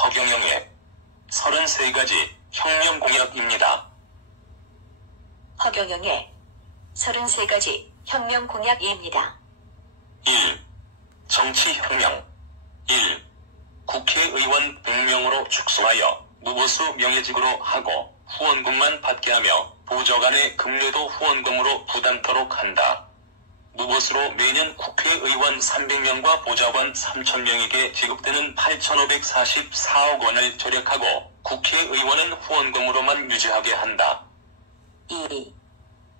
허경영의 33가지 혁명 공약입니다. 허경영의 33가지 혁명 공약입니다. 1. 정치혁명. 1. 국회의원 100명으로 축소하여 무보수 명예직으로 하고 후원금만 받게 하며 보좌관의 급료도 후원금으로 부담토록 한다. 무보수로 매년 국회의원 300명과 보좌관 3,000명에게 지급되는 8,544억 원을 절약하고 국회의원은 후원금으로만 유지하게 한다. 2.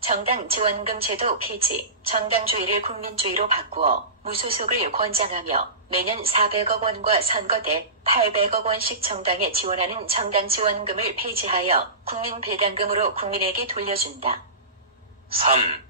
정당 지원금 제도 폐지, 정당주의를 국민주의로 바꾸어 무소속을 권장하며 매년 400억 원과 선거 때 800억 원씩 정당에 지원하는 정당 지원금을 폐지하여 국민 배당금으로 국민에게 돌려준다. 3.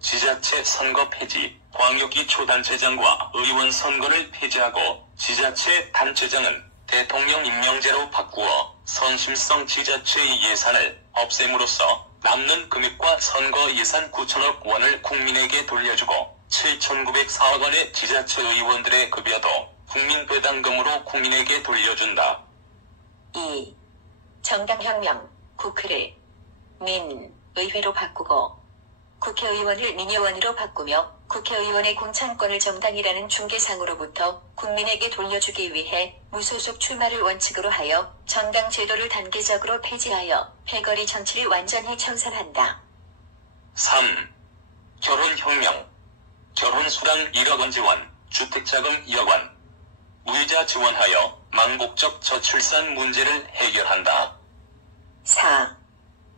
지자체 선거 폐지. 광역기초단체장과 의원 선거를 폐지하고 지자체 단체장은 대통령 임명제로 바꾸어 선심성 지자체의 예산을 없앰으로써 남는 금액과 선거 예산 9천억 원을 국민에게 돌려주고 7,904억 원의 지자체 의원들의 급여도 국민 배당금으로 국민에게 돌려준다. 2. 정당혁명, 국회를 민의회로 바꾸고 국회의원을 민의원으로 바꾸며 국회의원의 공천권을 정당이라는 중개상으로부터 국민에게 돌려주기 위해 무소속 출마를 원칙으로 하여 정당 제도를 단계적으로 폐지하여 패거리 정치를 완전히 청산한다. 3. 결혼혁명. 결혼수당 1억 원 지원, 주택자금 2억 원, 무이자 지원하여 망국적 저출산 문제를 해결한다. 4.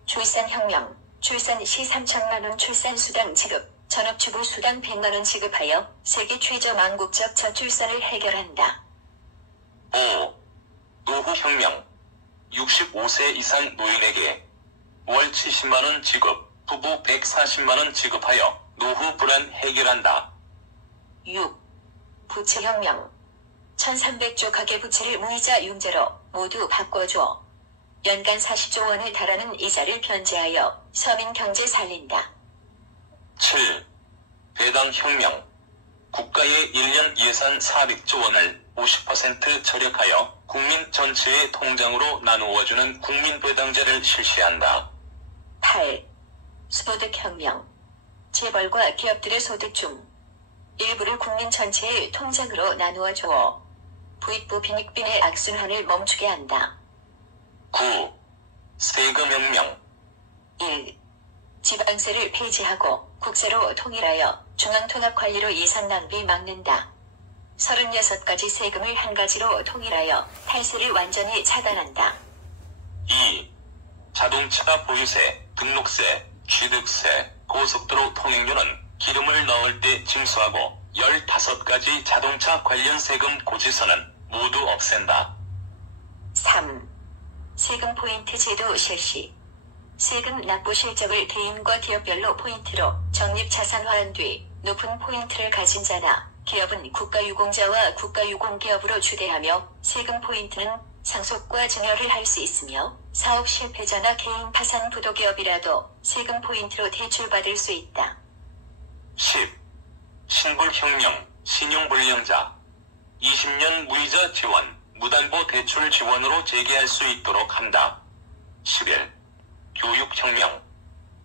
출산혁명. 출산 시 3천만 원 출산수당 지급, 전업주부 수당 100만 원 지급하여 세계 최저 망국적 저출산을 해결한다. 5. 노후혁명. 65세 이상 노인에게 월 70만 원 지급, 부부 140만 원 지급하여 노후 불안 해결한다. 6. 부채혁명. 1300조 가계부채를 무이자 융자로 모두 바꿔줘. 연간 40조 원에 달하는 이자를 변제하여 서민 경제 살린다. 7. 배당혁명. 국가의 1년 예산 400조 원을 50% 절약하여 국민 전체의 통장으로 나누어주는 국민배당제를 실시한다. 8. 소득혁명. 재벌과 기업들의 소득 중 일부를 국민 전체의 통장으로 나누어 주어 부익부 빈익빈의 악순환을 멈추게 한다. 9. 세금혁명. 1. 지방세를 폐지하고 국세로 통일하여 중앙통합관리로 예산 낭비 막는다. 36가지 세금을 한 가지로 통일하여 탈세를 완전히 차단한다. 2. 자동차 보유세, 등록세, 취득세, 고속도로 통행료는 기름을 넣을 때 징수하고 15가지 자동차 관련 세금 고지서는 모두 없앤다. 3. 세금 포인트 제도 실시. 세금 납부 실적을 개인과 기업별로 포인트로 적립자산화한 뒤 높은 포인트를 가진 자나 기업은 국가유공자와 국가유공기업으로 추대하며 세금 포인트는 상속과 증여를 할 수 있으며 사업 실패자나 개인 파산 부도기업이라도 세금 포인트로 대출받을 수 있다. 10. 신불혁명, 신용불량자. 20년 무이자 지원, 무담보 대출 지원으로 재개할 수 있도록 한다. 11. 교육혁명.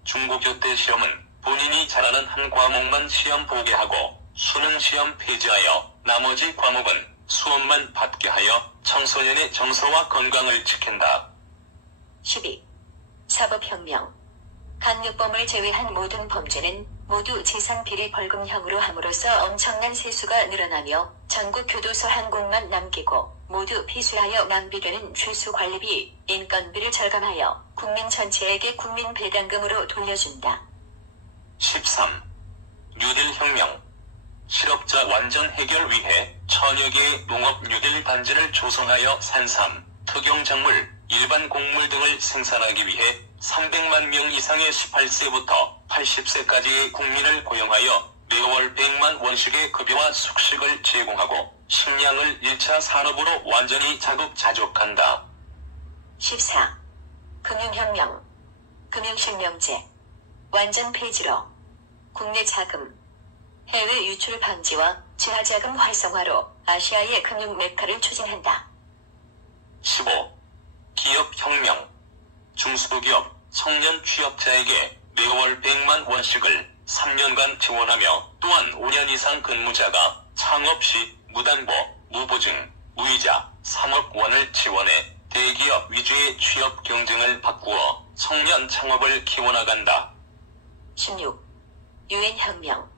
중고교대 시험은 본인이 잘하는 한 과목만 시험 보게 하고 수능 시험 폐지하여 나머지 과목은 수업만 받게 하여 청소년의 정서와 건강을 지킨다. 12. 사법혁명. 강력범을 제외한 모든 범죄는 모두 재산비리 벌금형으로 함으로써 엄청난 세수가 늘어나며 전국 교도소 한 곳만 남기고 모두 폐쇄하여 낭비되는 죄수 관리비, 인건비를 절감하여 국민 전체에게 국민 배당금으로 돌려준다. 13. 뉴딜혁명. 실업자 완전 해결 위해 천여 개의 농업 뉴딜 단지를 조성하여 산삼, 특용작물, 일반 곡물 등을 생산하기 위해 300만 명 이상의 18세부터 80세까지의 국민을 고용하여 매월 100만 원씩의 급여와 숙식을 제공하고 식량을 1차 산업으로 완전히 자급자족한다. 14. 금융혁명. 금융실명제. 완전 폐지로 국내 자금, 해외 유출 방지와 지하자금 활성화로 아시아의 금융 메카를 추진한다. 15. 기업혁명. 중소기업 청년 취업자에게 매월 100만 원씩을 3년간 지원하며 또한 5년 이상 근무자가 창업 시 무담보, 무보증, 무이자 3억 원을 지원해 대기업 위주의 취업 경쟁을 바꾸어 청년 창업을 키워나간다. 16. 유엔혁명.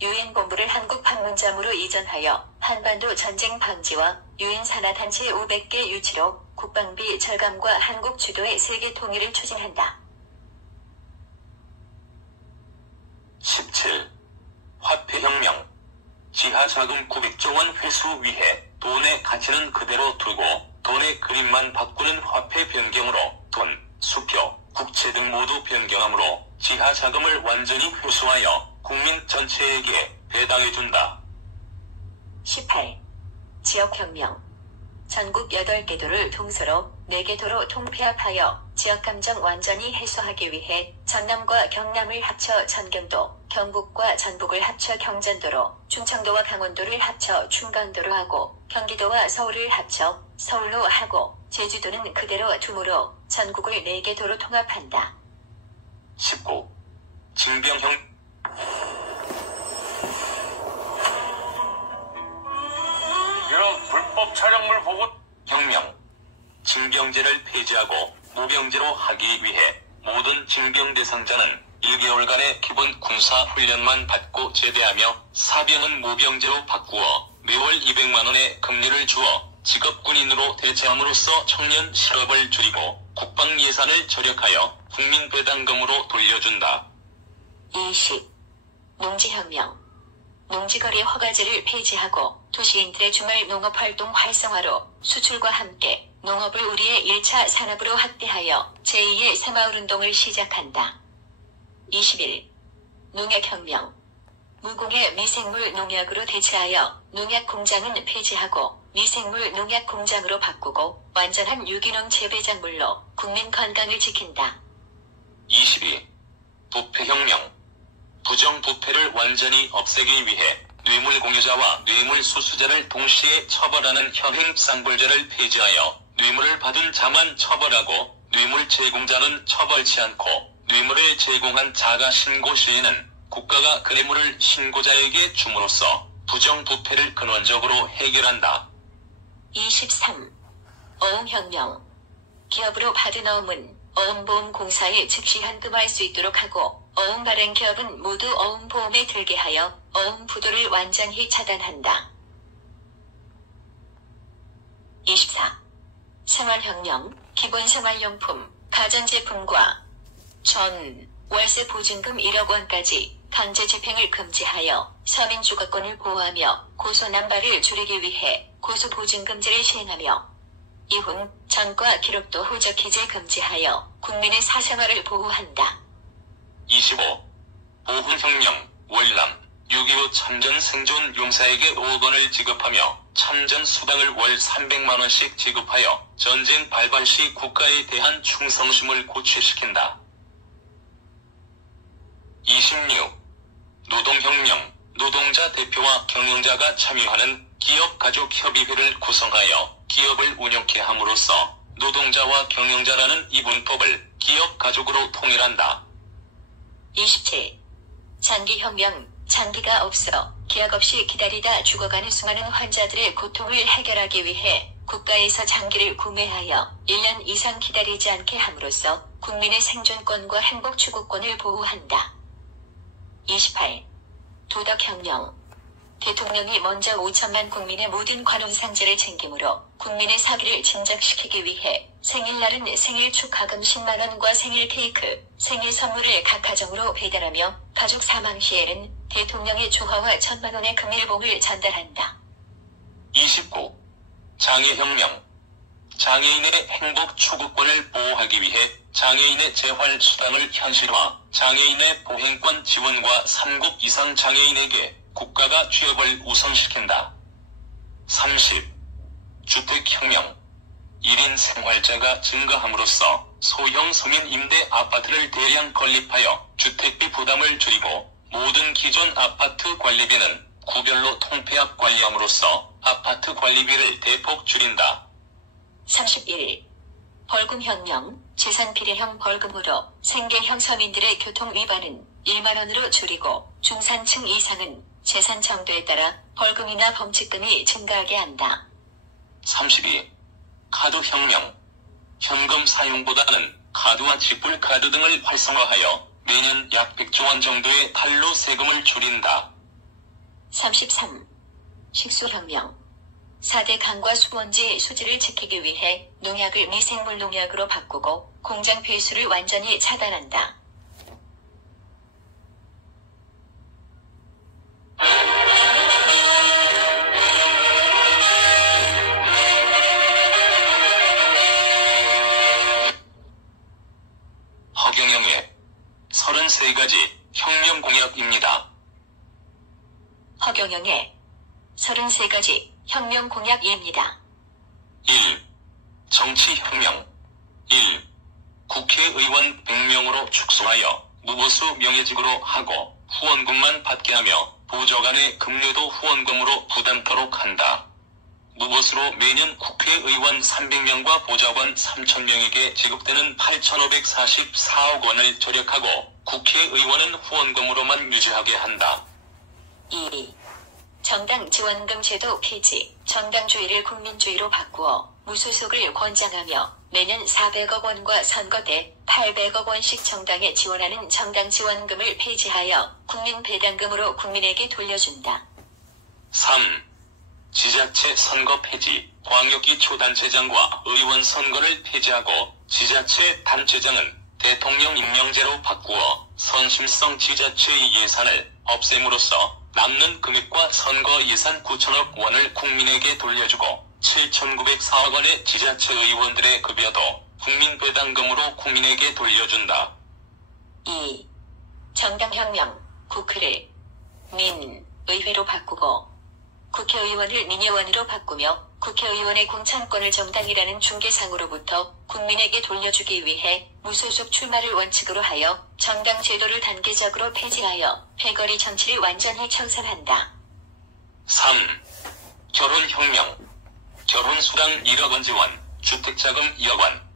유엔본부를 한국 판문점으로 이전하여 한반도 전쟁 방지와 유엔 산하단체 500개 유치로 국방비 절감과 한국 주도의 세계 통일을 추진한다. 17. 화폐혁명. 지하자금 900조 원 회수 위해 돈의 가치는 그대로 두고 돈의 그림만 바꾸는 화폐 변경으로 돈, 수표, 국채 등 모두 변경함으로 지하자금을 완전히 회수하여 국민 전체에게 배당해준다. 18. 지역혁명. 전국 8개 도를 동서로 4개 도로 통폐합하여 지역감정 완전히 해소하기 위해 전남과 경남을 합쳐 전경도, 경북과 전북을 합쳐 경전도로, 충청도와 강원도를 합쳐 충간도로 하고 경기도와 서울을 합쳐 서울로 하고 제주도는 그대로 두므로 전국을 4개 도로 통합한다. 19. 징병형. 이런 불법 촬영물 보고 혁명. 징병제를 폐지하고 무병제로 하기 위해 모든 징병 대상자는 1개월간의 기본 군사 훈련만 받고 제대하며 사병은 무병제로 바꾸어 매월 200만 원의 금리를 주어 직업군인으로 대체함으로써 청년 실업을 줄이고 국방 예산을 절약하여 국민 배당금으로 돌려준다. 20. 농지혁명. 농지거래 허가제를 폐지하고 도시인들의 주말 농업활동 활성화로 수출과 함께 농업을 우리의 1차 산업으로 확대하여 제2의 새마을운동을 시작한다. 21. 농약혁명. 무공해 미생물 농약으로 대체하여 농약공장은 폐지하고 미생물 농약공장으로 바꾸고 완전한 유기농 재배작물로 국민 건강을 지킨다. 22. 부패혁명. 부정부패를 완전히 없애기 위해 뇌물공여자와 뇌물수수자를 동시에 처벌하는 현행상벌제를 폐지하여 뇌물을 받은 자만 처벌하고 뇌물 제공자는 처벌치 않고 뇌물을 제공한 자가 신고 시에는 국가가 그 뇌물을 신고자에게 줌으로써 부정부패를 근원적으로 해결한다. 23. 어음혁명. 기업으로 받은 어음은 어음보험공사에 즉시 현금화할 수 있도록 하고 어음 발행 기업은 모두 어음보험에 들게 하여 어음 부도를 완전히 차단한다. 24. 생활혁명. 기본생활용품, 가전제품과 전, 월세 보증금 1억 원까지 강제집행을 금지하여 서민 주거권을 보호하며 고소남발을 줄이기 위해 고소보증금제를 시행하며 이혼, 전과 기록도 호적기재 금지하여 국민의 사생활을 보호한다. 25. 보훈혁명. 월남. 6.25 참전 생존 용사에게 5억 원을 지급하며 참전 수당을 월 300만 원씩 지급하여 전쟁 발발 시 국가에 대한 충성심을 고취시킨다. 26. 노동혁명. 노동자 대표와 경영자가 참여하는 기업가족협의회를 구성하여 기업을 운영케 함으로써 노동자와 경영자라는 이분법을 기업가족으로 통일한다. 27. 장기혁명. 장기가 없어 기약 없이 기다리다 죽어가는 수많은 환자들의 고통을 해결하기 위해 국가에서 장기를 구매하여 1년 이상 기다리지 않게 함으로써 국민의 생존권과 행복 추구권을 보호한다. 28. 도덕혁명. 대통령이 먼저 5천만 국민의 모든 관훈상제를 챙기므로 국민의 사기를 진작시키기 위해 생일날은 생일 축하금 10만 원과 생일 케이크, 생일 선물을 각 가정으로 배달하며 가족 사망 시에는 대통령의 조화와 1,000만 원의 금일봉을 전달한다. 29. 장애혁명. 장애인의 행복 추구권을 보호하기 위해 장애인의 재활수당을 현실화, 장애인의 보행권 지원과 3급 이상 장애인에게 국가가 취업을 우선시킨다. 30. 주택혁명. 1인 생활자가 증가함으로써 소형 서민 임대 아파트를 대량 건립하여 주택비 부담을 줄이고 모든 기존 아파트 관리비는 구별로 통폐합 관리함으로써 아파트 관리비를 대폭 줄인다. 31. 벌금혁명, 재산피해형 벌금으로 생계형 서민들의 교통위반은 1만원으로 줄이고 중산층 이상은 재산 정도에 따라 벌금이나 범칙금이 증가하게 한다. 32. 카드혁명. 현금 사용보다는 카드와 지불카드 등을 활성화하여 매년 약 100조 원 정도의 탈루 세금을 줄인다. 33. 식수혁명. 4대 강과 수원지 수질을 지키기 위해 농약을 미생물 농약으로 바꾸고 공장 배수를 완전히 차단한다. 허경영의 33가지 혁명 공약입니다. 허경영의 33가지 혁명 공약입니다. 1. 정치혁명. 1. 국회의원 100명으로 축소하여 무보수 명예직으로 하고 후원금만 받게 하며 보좌관의 급료도 후원금으로 부담토록 한다. 무보수로 매년 국회의원 300명과 보좌관 3,000명에게 지급되는 8,544억 원을 절약하고 국회의원은 후원금으로만 유지하게 한다. 2. 정당 지원금 제도 폐지, 정당주의를 국민주의로 바꾸어 무소속을 권장하며 매년 400억 원과 선거 때 800억 원씩 정당에 지원하는 정당 지원금을 폐지하여 국민 배당금으로 국민에게 돌려준다. 3. 지자체 선거 폐지. 광역기초단체장과 의원 선거를 폐지하고 지자체 단체장은 대통령 임명제로 바꾸어 선심성 지자체의 예산을 없앰으로써 남는 금액과 선거 예산 9천억 원을 국민에게 돌려주고 7,904억 원의 지자체 의원들의 급여도 국민 배당금으로 국민에게 돌려준다. 2. 정당혁명, 국회를 민의회로 바꾸고 국회의원을 민의원으로 바꾸며 국회의원의 공천권을 정당이라는 중개상으로부터 국민에게 돌려주기 위해 무소속 출마를 원칙으로 하여 정당 제도를 단계적으로 폐지하여 패거리 정치를 완전히 청산한다. 3. 결혼혁명. 결혼수당 1억 원 지원, 주택자금 2억 원,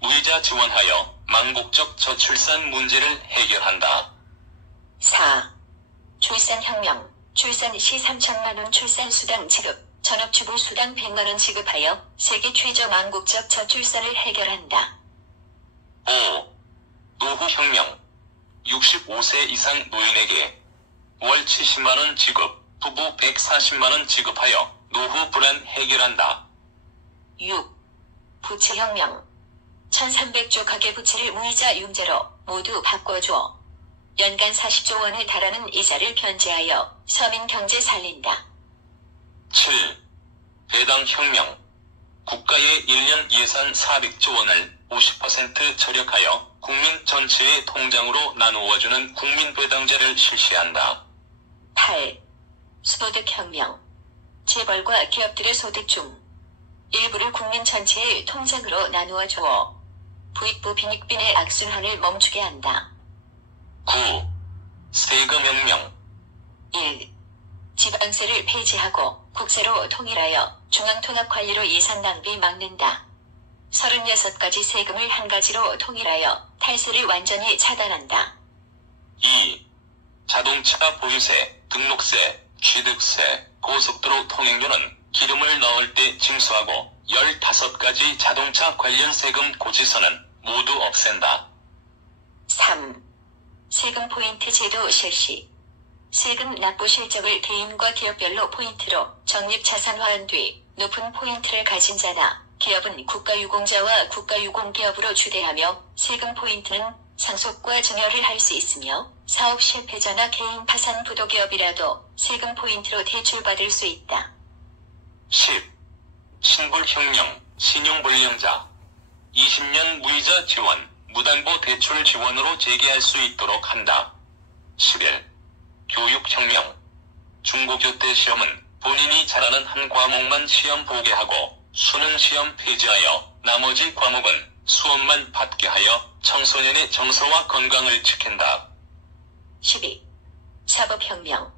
무이자 지원하여 망국적 저출산 문제를 해결한다. 4. 출산혁명. 출산 시 3천만 원 출산수당 지급, 전업주부 수당 100만 원 지급하여 세계 최저 망국적 저출산을 해결한다. 5. 노후혁명. 65세 이상 노인에게 월 70만 원 지급, 부부 140만 원 지급하여 노후 불안 해결한다. 6. 부채혁명. 1300조 가계부채를 무이자 융자로 모두 바꿔줘. 연간 40조 원에 달하는 이자를 변제하여 서민 경제 살린다. 7. 배당혁명. 국가의 1년 예산 400조 원을 50% 절약하여 국민 전체의 통장으로 나누어주는 국민배당제를 실시한다. 8. 소득혁명. 재벌과 기업들의 소득 중 일부를 국민 전체의 통장으로 나누어 주어 부익부 빈익빈의 악순환을 멈추게 한다. 9. 세금혁명. 1. 지방세를 폐지하고 국세로 통일하여 중앙통합관리로 예산 낭비 막는다. 36가지 세금을 한 가지로 통일하여 탈세를 완전히 차단한다. 2. 자동차 보유세, 등록세, 취득세, 고속도로 통행료는 기름을 넣을 때 징수하고 15가지 자동차 관련 세금 고지서는 모두 없앤다. 3. 세금 포인트 제도 실시. 세금 납부 실적을 개인과 기업별로 포인트로 적립자산화한 뒤 높은 포인트를 가진 자나 기업은 국가유공자와 국가유공기업으로 추대하며 세금 포인트는 상속과 증여를 할 수 있으며 사업 실패자나 개인 파산 부도기업이라도 세금 포인트로 대출받을 수 있다. 10. 신불혁명, 신용불량자. 20년 무이자 지원, 무담보 대출 지원으로 재개할 수 있도록 한다. 11. 교육혁명. 중고교대 시험은 본인이 잘하는 한 과목만 시험 보게 하고 수능 시험 폐지하여 나머지 과목은 수업만 받게 하여 청소년의 정서와 건강을 지킨다. 12. 사법혁명.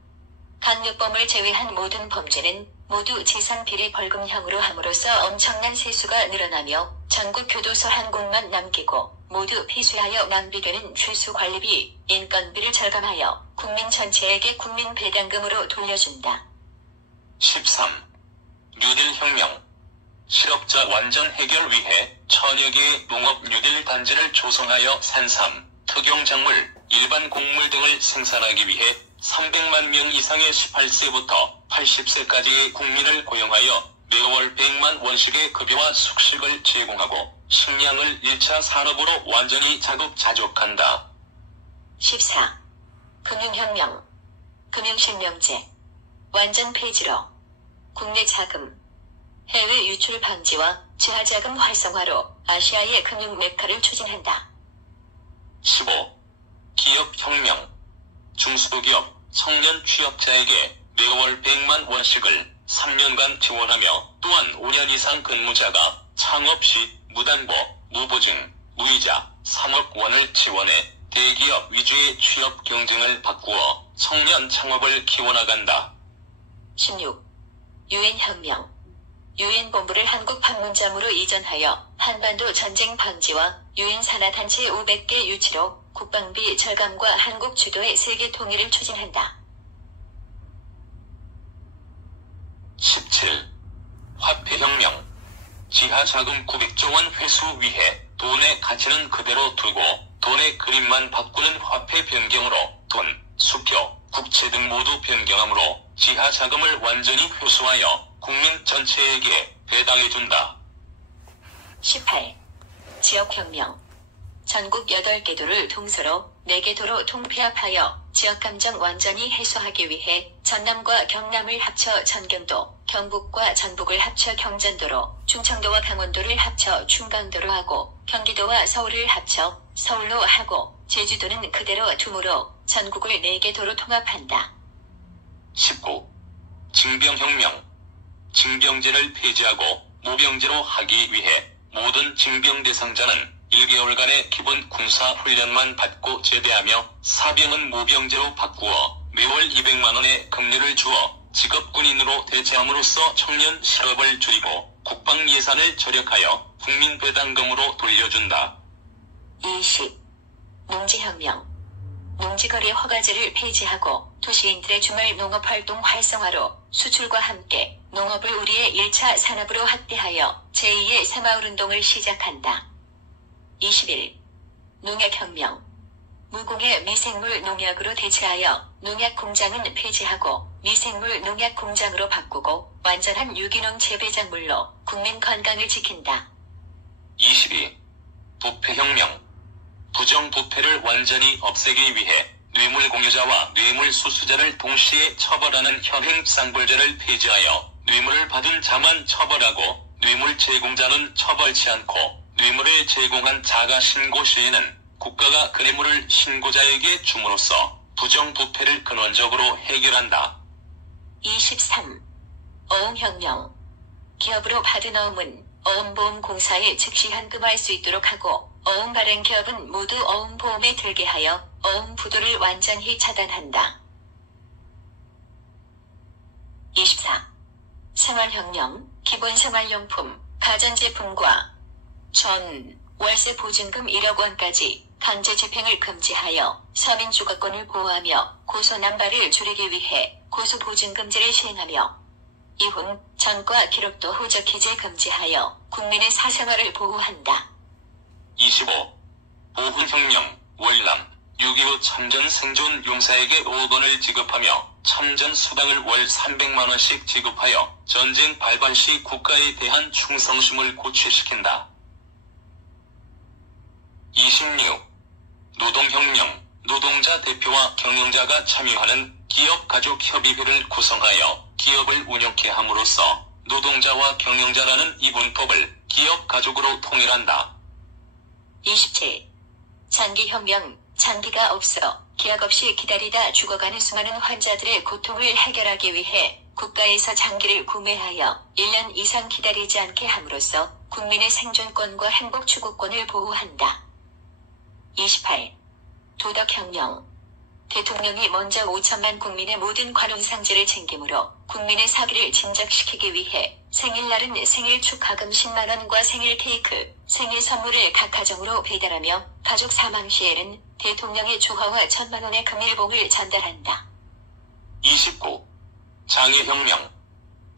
강력범을 제외한 모든 범죄는 모두 재산 비리 벌금형으로 함으로써 엄청난 세수가 늘어나며 전국 교도소 한 곳만 남기고 모두 폐쇄하여 낭비되는 죄수 관리비, 인건비를 절감하여 국민 전체에게 국민 배당금으로 돌려준다. 13. 뉴딜 혁명. 실업자 완전 해결 위해 천여 개의 농업 뉴딜 단지를 조성하여 산삼, 특용작물, 일반 곡물 등을 생산하기 위해 300만 명 이상의 18세부터 80세까지의 국민을 고용하여 매월 100만 원씩의 급여와 숙식을 제공하고 식량을 1차 산업으로 완전히 자급자족한다. 14. 금융혁명. 금융실명제. 완전 폐지로 국내 자금, 해외 유출 방지와 지하자금 활성화로 아시아의 금융 메카를 추진한다. 15. 기업혁명. 중소기업, 청년 취업자에게 매월 100만 원씩을 3년간 지원하며 또한 5년 이상 근무자가 창업 시 무담보, 무보증, 무이자 3억 원을 지원해 대기업 위주의 취업 경쟁을 바꾸어 청년 창업을 키워나간다. 16. 유엔혁명. 유엔본부를 한국 판문점으로 이전하여 한반도 전쟁 방지와 유엔 산하단체 500개 유치로 국방비 절감과 한국 주도의 세계 통일을 추진한다. 17. 화폐혁명. 지하자금 900조 원 회수 위해 돈의 가치는 그대로 두고 돈의 그림만 바꾸는 화폐 변경으로 돈, 수표, 국채 등 모두 변경함으로 지하자금을 완전히 회수하여 국민 전체에게 배당해준다. 18. 지역혁명. 전국 8개 도를 동서로 4개 도로 통폐합하여 지역감정 완전히 해소하기 위해 전남과 경남을 합쳐 전경도, 경북과 전북을 합쳐 경전도로, 충청도와 강원도를 합쳐 충강도로 하고 경기도와 서울을 합쳐 서울로 하고 제주도는 그대로 둠으로 전국을 4개 도로 통합한다. 19. 징병혁명. 징병제를 폐지하고 무병제로 하기 위해 모든 징병 대상자는 1개월간의 기본 군사훈련만 받고 제대하며 사병은 무병제로 바꾸어 매월 200만 원의 급료를 주어 직업군인으로 대체함으로써 청년 실업을 줄이고 국방 예산을 절약하여 국민 배당금으로 돌려준다. 20. 농지혁명. 농지거래 허가제를 폐지하고 도시인들의 주말 농업활동 활성화로 수출과 함께 농업을 우리의 1차 산업으로 확대하여 제2의 새마을운동을 시작한다. 21. 농약혁명. 무공해 미생물 농약으로 대체하여 농약공장은 폐지하고 미생물 농약공장으로 바꾸고 완전한 유기농 재배작물로 국민 건강을 지킨다. 22. 부패혁명. 부정부패를 완전히 없애기 위해 뇌물공여자와 뇌물수수자를 동시에 처벌하는 현행 쌍벌제를 폐지하여 뇌물을 받은 자만 처벌하고 뇌물 제공자는 처벌치 않고 뇌물을 제공한 자가 신고 시에는 국가가 그 뇌물을 신고자에게 줌으로써 부정부패를 근원적으로 해결한다. 23. 어음혁명. 기업으로 받은 어음은 어음보험공사에 즉시 현금화할 수 있도록 하고 어음 발행 기업은 모두 어음보험에 들게 하여 어음 부도를 완전히 차단한다. 24. 생활혁명. 기본생활용품, 가전제품과 전, 월세 보증금 1억 원까지 강제 집행을 금지하여 서민 주거권을 보호하며 고소남발을 줄이기 위해 고소보증금제를 시행하며 이혼, 전과 기록도 호적 기재 금지하여 국민의 사생활을 보호한다. 25. 보훈혁명. 월남. 6.25 참전 생존 용사에게 5억 원을 지급하며 참전 수당을 월 300만 원씩 지급하여 전쟁 발발 시 국가에 대한 충성심을 고취시킨다. 26. 노동혁명. 노동자 대표와 경영자가 참여하는 기업가족협의회를 구성하여 기업을 운영케 함으로써 노동자와 경영자라는 이분법을 기업가족으로 통일한다. 27. 장기혁명. 장기가 없어 기약 없이 기다리다 죽어가는 수많은 환자들의 고통을 해결하기 위해 국가에서 장기를 구매하여 1년 이상 기다리지 않게 함으로써 국민의 생존권과 행복 추구권을 보호한다. 28. 도덕혁명. 대통령이 먼저 5천만 국민의 모든 관훈상제를 챙기므로 국민의 사기를 진작시키기 위해 생일날은 생일 축하금 10만원과 생일 케이크, 생일 선물을 각 가정으로 배달하며 가족 사망 시에는 대통령의 조화와 1,000만원의 금일봉을 전달한다. 29. 장애혁명.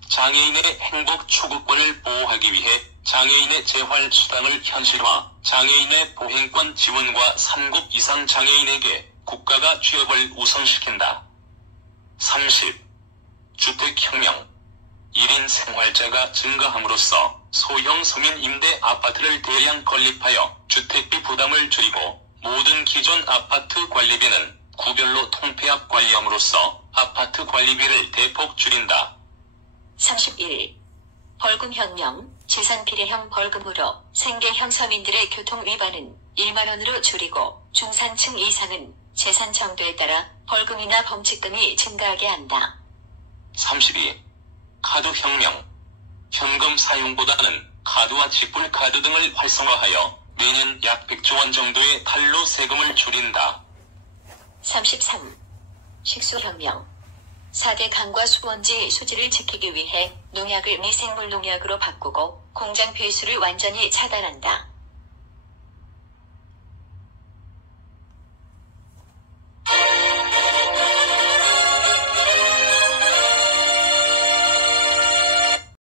장애인의 행복 추구권을 보호하기 위해 장애인의 재활수당을 현실화, 장애인의 보행권 지원과 3급 이상 장애인에게 국가가 취업을 우선시킨다. 30. 주택혁명. 1인 생활자가 증가함으로써 소형 서민 임대 아파트를 대량 건립하여 주택비 부담을 줄이고 모든 기존 아파트 관리비는 구별로 통폐합 관리함으로써 아파트 관리비를 대폭 줄인다. 31. 벌금혁명. 재산피해형 벌금으로 생계형 서민들의 교통위반은 1만원으로 줄이고 중산층 이상은 재산 정도에 따라 벌금이나 범칙금이 증가하게 한다. 32. 카드혁명. 현금 사용보다는 카드와 직불카드 등을 활성화하여 매년 약 100조 원 정도의 탈루 세금을 줄인다. 33. 식수혁명. 4대 강과 수원지 수질을 지키기 위해 농약을 미생물 농약으로 바꾸고 공장 배수를 완전히 차단한다.